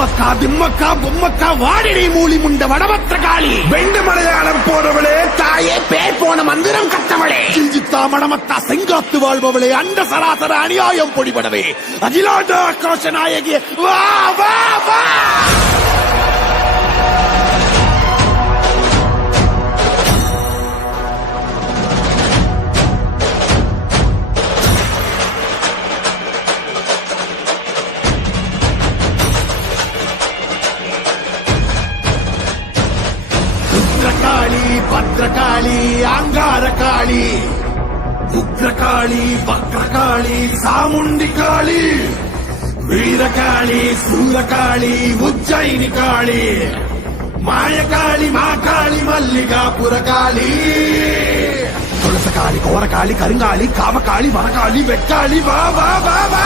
அம்மக்கா திம்மக்கா பொம்மக்கா வாடினை மூலி முண்ட வடபத்திர காளி வெண்டு மலையாளம் போனவளே தாயே பேர் போன மந்திரம் கத்தவளே கிஞ்சித்தா மடமத்தா செங்காத்து வாழ்பவளே அண்ட சராசர அநியாயம் பொடிபடவே அகிலாண்ட ஆக்ரோஷ நாயகி வா வா வா. ருத்ரகாளி பத்ரகாளி அங்கார காளி உக்ரகாளி வக்ரகாளி சாமுண்டி காளி வீரகாளி சூரகாளி உஜ்ஜயினி காளி மாயகாளி மாகாளி மல்லிகாபுர காளி துளசகாளி கோரகாளி கருங்காளி காமகாளி வனகாளி வெக்காளி வா வா வா வா.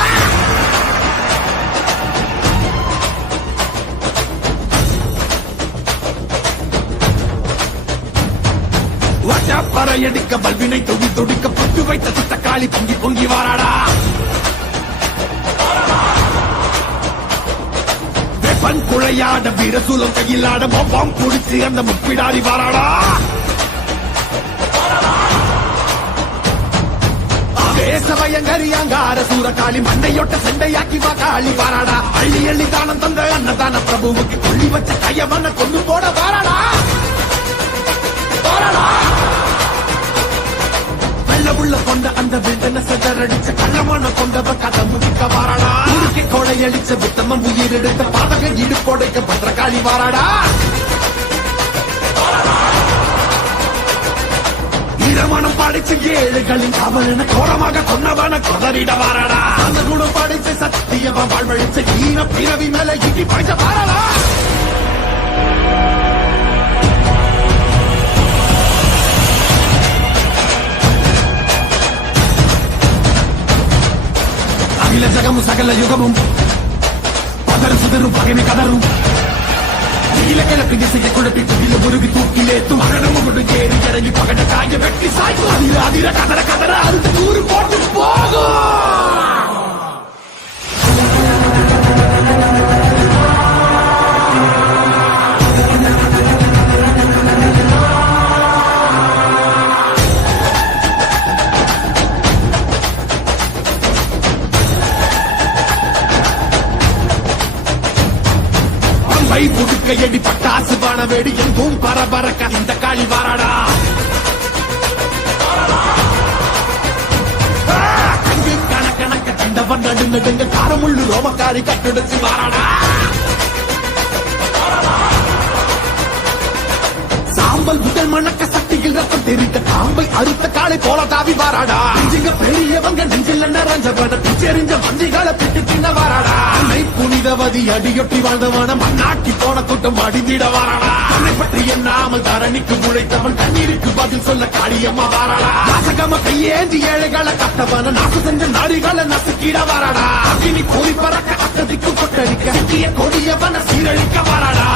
பறையடிக்க பல்வினை தொடி தொடிக்க பட்டு வைத்த சித்தக்காளி பொங்கி பொங்கி வாராடா. வெப்பன் குழையாட வீரசூலம் கையிலாட மொப்பம் குடிச்சு அந்த முப்பிடாரி வாராடா. ஆவேசவயங்கரி அங்கார சூரகாளி மண்டையொட்ட செண்டையாக்கி வா காளி வாராடா. அள்ளி அள்ளி தானம் தந்த அன்னதான பிரபுவுக்கு கொள்ளி வச்ச கையவன கொண்டு போட வாராடா. உள்ள கொண்ட அந்த விந்தன செதறடிச்ச கள்ளமான கொண்டவ கதை முதிக்க வாராடா. முறுக்கி கொடையடிச்ச வித்தமம் உயிர் எடுத்த பாதக இடு கொடைக்க பத்திரகாளி வாராடா. இரமணம் படிச்சு ஏழைகளின் அவன கோரமாக கொன்னவன கொதறிட வாராடா. அந்த குணம் படிச்சு சத்தியவன் வாழ்வழிச்ச ஈன பிறவி மேல இடி பாய்ச்ச வாராடா. அகில ஜகமும் சகல யுகமும் பதறு சுதரும் பகைமை கதரும் இலக்கிழக்கு திசையை குழப்பி துடில முருகி தூக்கிலேத்தும் மகனமும் ஏறி இறங்கி பகட காய வெட்டி சாய்க்கும் அதிர அதிர கதற கதற அறுத்து கூறு போட்டு போகும். புதுக்கையடி பட்டாசு பான வேடி எங்கும் பரபரக்க இந்த காளி வாராடா. கணக்கணக்க கண்டவன் நடு நடுங்க காரமுள்ளு ரோமக்காரி கட்டுடைச்சு வாராடா. சாம்பல் முதல் மணக்க சக்தியில் ரத்தம் தெரிந்த காம்பை அறுத்த காளை போல தாவி வாராடா. நெஞ்சிங்க பெரியவங்க நெஞ்சில் நிறைஞ்சவன பிச்செறிஞ்ச மஞ்சிகால பிட்டு தின்ன வாராடா. புனிதவதி அடியொட்டி வாழ்ந்தவன மண்ணாட்டி போன கூட்டம் அடிந்திட வாராடா. தன்னை பற்றி எண்ணாமல் தரணிக்கு உழைத்தவன் கண்ணீருக்கு பதில் சொல்ல காளியம்மா வாராடா. நாசகம கையேந்தி ஏழைகளை கட்டவன நாசு செஞ்ச நாடிகளை நசுக்கிட வாராடா. அக்கினி போய் பறக்க அக்கதிக்கு கொட்டடிக்க சிக்கிய கொடியவன சீரழிக்க வாராடா.